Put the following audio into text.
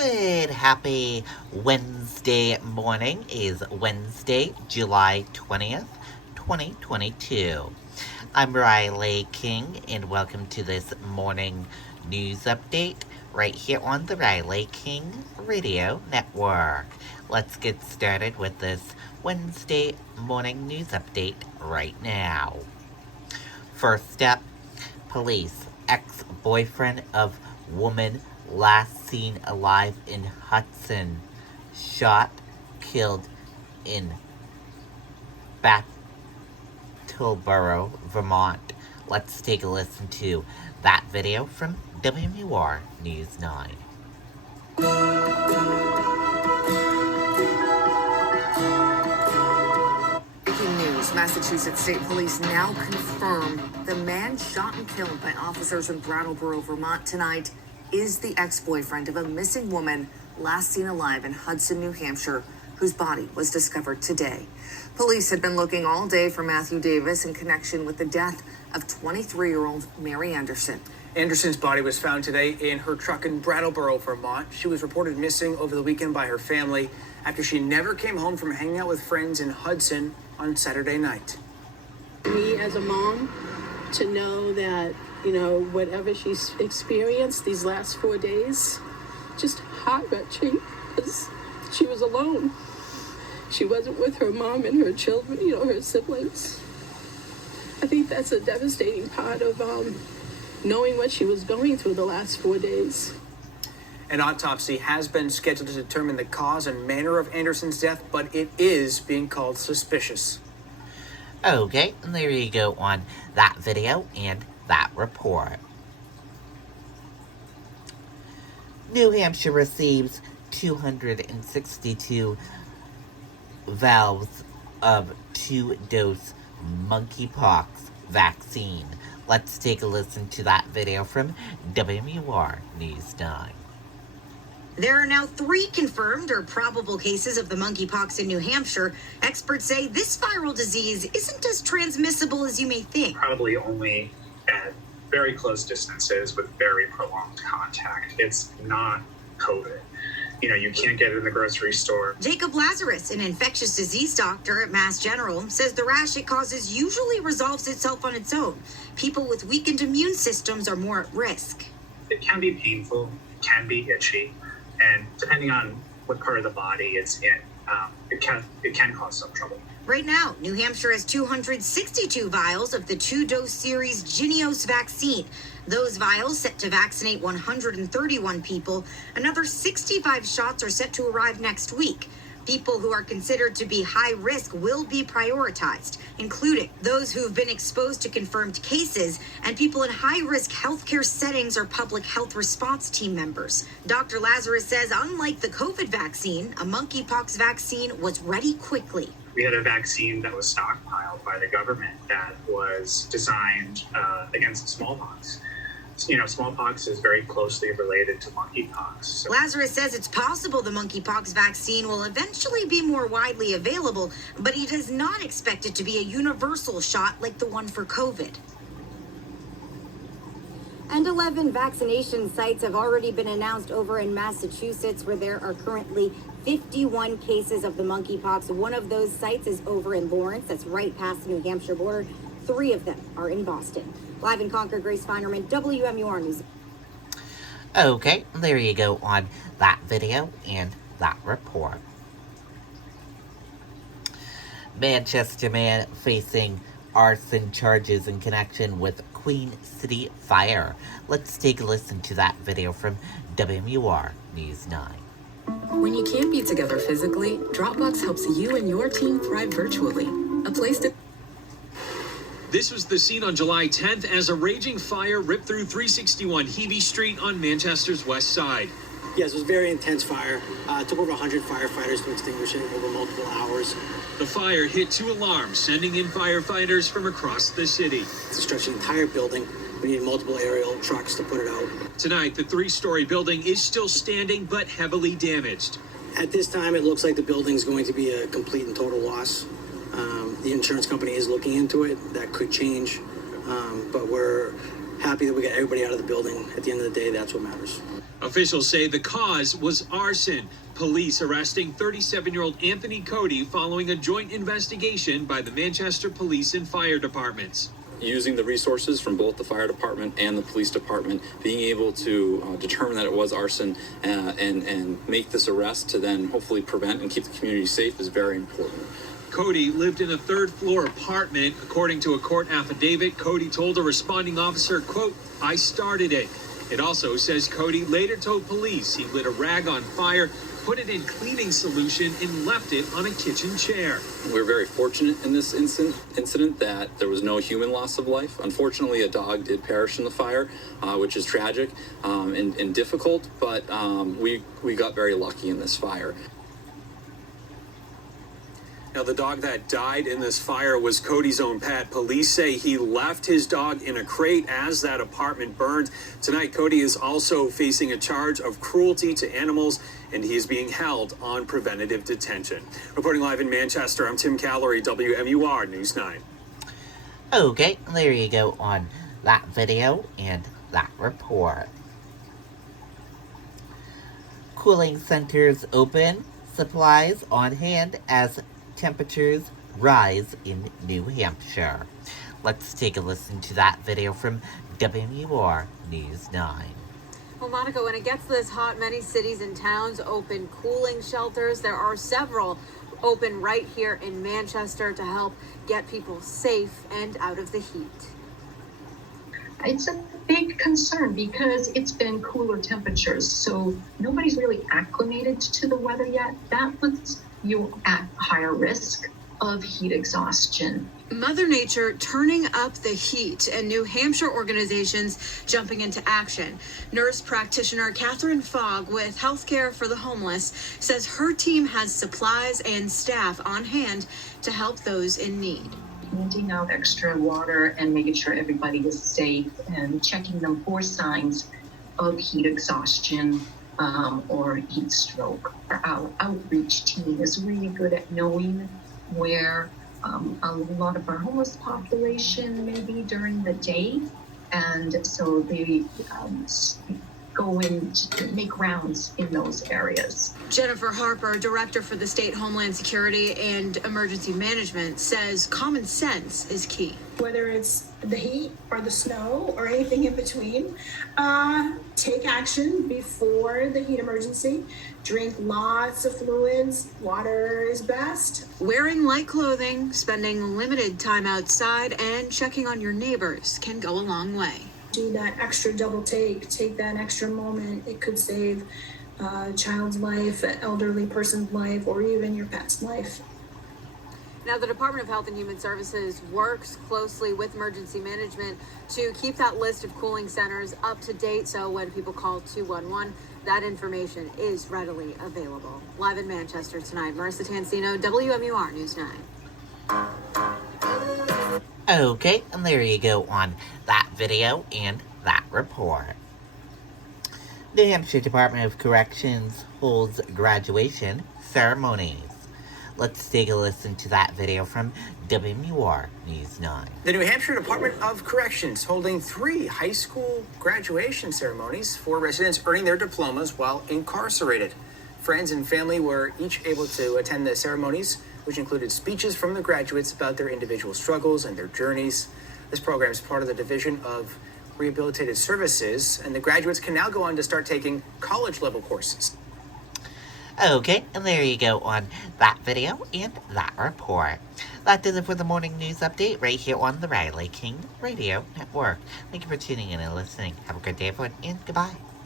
Good, happy Wednesday morning. Is Wednesday, July 20th, 2022. I'm Riley King, and welcome to this morning news update right here on the Riley King Radio Network. Let's get started with this Wednesday morning news update right now. First up, police, ex-boyfriend of woman last seen alive in Hudson, shot, killed in Brattleboro, Vermont. Let's take a listen to that video from WMUR News 9. Breaking news, Massachusetts State Police now confirm the man shot and killed by officers in Brattleboro, Vermont tonight is the ex-boyfriend of a missing woman last seen alive in Hudson, New Hampshire, whose body was discovered today. Police had been looking all day for Matthew Davis in connection with the death of 23-year-old Mary Anderson. Anderson's body was found today in her truck in Brattleboro, Vermont. She was reported missing over the weekend by her family after she never came home from hanging out with friends in Hudson on Saturday night. Me as a mom, to know that, whatever she's experienced these last 4 days, just heart-wrenching, because she was alone. She wasn't with her mom and her children, her siblings. I think that's a devastating part of knowing what she was going through the last 4 days. An autopsy has been scheduled to determine the cause and manner of Anderson's death, but it is being called suspicious. Okay, and there you go on that video and that report. New Hampshire receives 262 vials of 2-dose monkeypox vaccine. Let's take a listen to that video from WMUR News 9. There are now 3 confirmed or probable cases of the monkeypox in New Hampshire. Experts say this viral disease isn't as transmissible as you may think. Probably only at very close distances with very prolonged contact. It's not COVID. You can't get it in the grocery store. Jacob Lazarus, an infectious disease doctor at Mass General, says the rash it causes usually resolves itself on its own. People with weakened immune systems are more at risk. It can be painful, can be itchy, and depending on what part of the body it's in, it can cause some trouble. Right now, New Hampshire has 262 vials of the 2-dose series Jynneos vaccine. Those vials set to vaccinate 131 people. Another 65 shots are set to arrive next week. People who are considered to be high risk will be prioritized, including those who've been exposed to confirmed cases and people in high-risk healthcare settings or public health response team members. Dr. Lazarus says unlike the COVID vaccine, a monkeypox vaccine was ready quickly. We had a vaccine that was stockpiled by the government that was designed against smallpox. Smallpox is very closely related to monkeypox. So Lazarus says it's possible the monkeypox vaccine will eventually be more widely available, but he does not expect it to be a universal shot like the one for COVID. And 11 vaccination sites have already been announced over in Massachusetts, where there are currently 51 cases of the monkeypox. One of those sites is over in Lawrence, that's right past the New Hampshire border. 3 of them are in Boston. Live in Concord, Grace Feinerman, WMUR News. Okay, there you go on that video and that report. Manchester man facing arson charges in connection with Queen City fire. Let's take a listen to that video from WMUR News 9. When you can't be together physically, Dropbox helps you and your team thrive virtually. A place to... This was the scene on July 10th as a raging fire ripped through 361 Hebe Street on Manchester's west side. Yes, it was a very intense fire. It took over 100 firefighters to extinguish it over multiple hours. The fire hit 2 alarms, sending in firefighters from across the city. To stretch the entire building, we need multiple aerial trucks to put it out. Tonight, the 3-story building is still standing but heavily damaged. At this time, it looks like the building's going to be a complete and total loss. The insurance company is looking into it. That could change, but we're happy that we got everybody out of the building. At the end of the day, that's what matters. Officials say the cause was arson. Police arresting 37-year-old Anthony Cody following a joint investigation by the Manchester Police and Fire Departments. Using the resources from both the fire department and the police department, being able to determine that it was arson and make this arrest to then hopefully prevent and keep the community safe is very important. Cody lived in a third-floor apartment. According to a court affidavit, Cody told a responding officer, quote, "I started it." It also says Cody later told police he lit a rag on fire, put it in cleaning solution, and left it on a kitchen chair. We're very fortunate in this incident that there was no human loss of life. Unfortunately, a dog did perish in the fire, which is tragic and difficult, but we got very lucky in this fire. Now, the dog that died in this fire was Cody's own pet. Police say he left his dog in a crate as that apartment burned. Tonight, Cody is also facing a charge of cruelty to animals, and he is being held on preventative detention. Reporting live in Manchester, I'm Tim Callery, WMUR News 9. Okay, there you go on that video and that report. Cooling centers open, supplies on hand as temperatures rise in New Hampshire. Let's take a listen to that video from WMUR News 9. Well, Monica, when it gets this hot, many cities and towns open cooling shelters. There are several open right here in Manchester to help get people safe and out of the heat. It's a big concern because it's been cooler temperatures, so nobody's really acclimated to the weather yet. That puts you at higher risk of heat exhaustion. Mother Nature turning up the heat and New Hampshire organizations jumping into action. Nurse practitioner Catherine Fogg with Healthcare for the Homeless says her team has supplies and staff on hand to help those in need. Handing out extra water and making sure everybody is safe and checking them for signs of heat exhaustion or heat stroke. Our outreach team is really good at knowing where a lot of our homeless population may be during the day, and so they go in to make rounds in those areas. Jennifer Harper, director for the State Homeland Security and Emergency Management, says common sense is key. Whether it's the heat or the snow or anything in between, take action before the heat emergency. Drink lots of fluids. Water is best. Wearing light clothing, spending limited time outside, and checking on your neighbors can go a long way. Do that extra double take that extra moment. It could save a child's life, an elderly person's life, or even your pet's life. Now, the Department of Health and Human Services works closely with emergency management to keep that list of cooling centers up to date, so when people call 211, that information is readily available. Live in Manchester tonight, Marissa Tansino, WMUR News 9. Okay, and there you go on that video and that report. New Hampshire Department of Corrections holds graduation ceremonies. Let's take a listen to that video from WMUR News 9. The New Hampshire Department of Corrections holding 3 high school graduation ceremonies for residents earning their diplomas while incarcerated. Friends and family were each able to attend the ceremonies, which included speeches from the graduates about their individual struggles and their journeys. This program is part of the Division of Rehabilitative Services, and the graduates can now go on to start taking college-level courses. Okay, and there you go on that video and that report. That does it for the morning news update right here on the Riley King Radio Network. Thank you for tuning in and listening. Have a good day, everyone, and goodbye.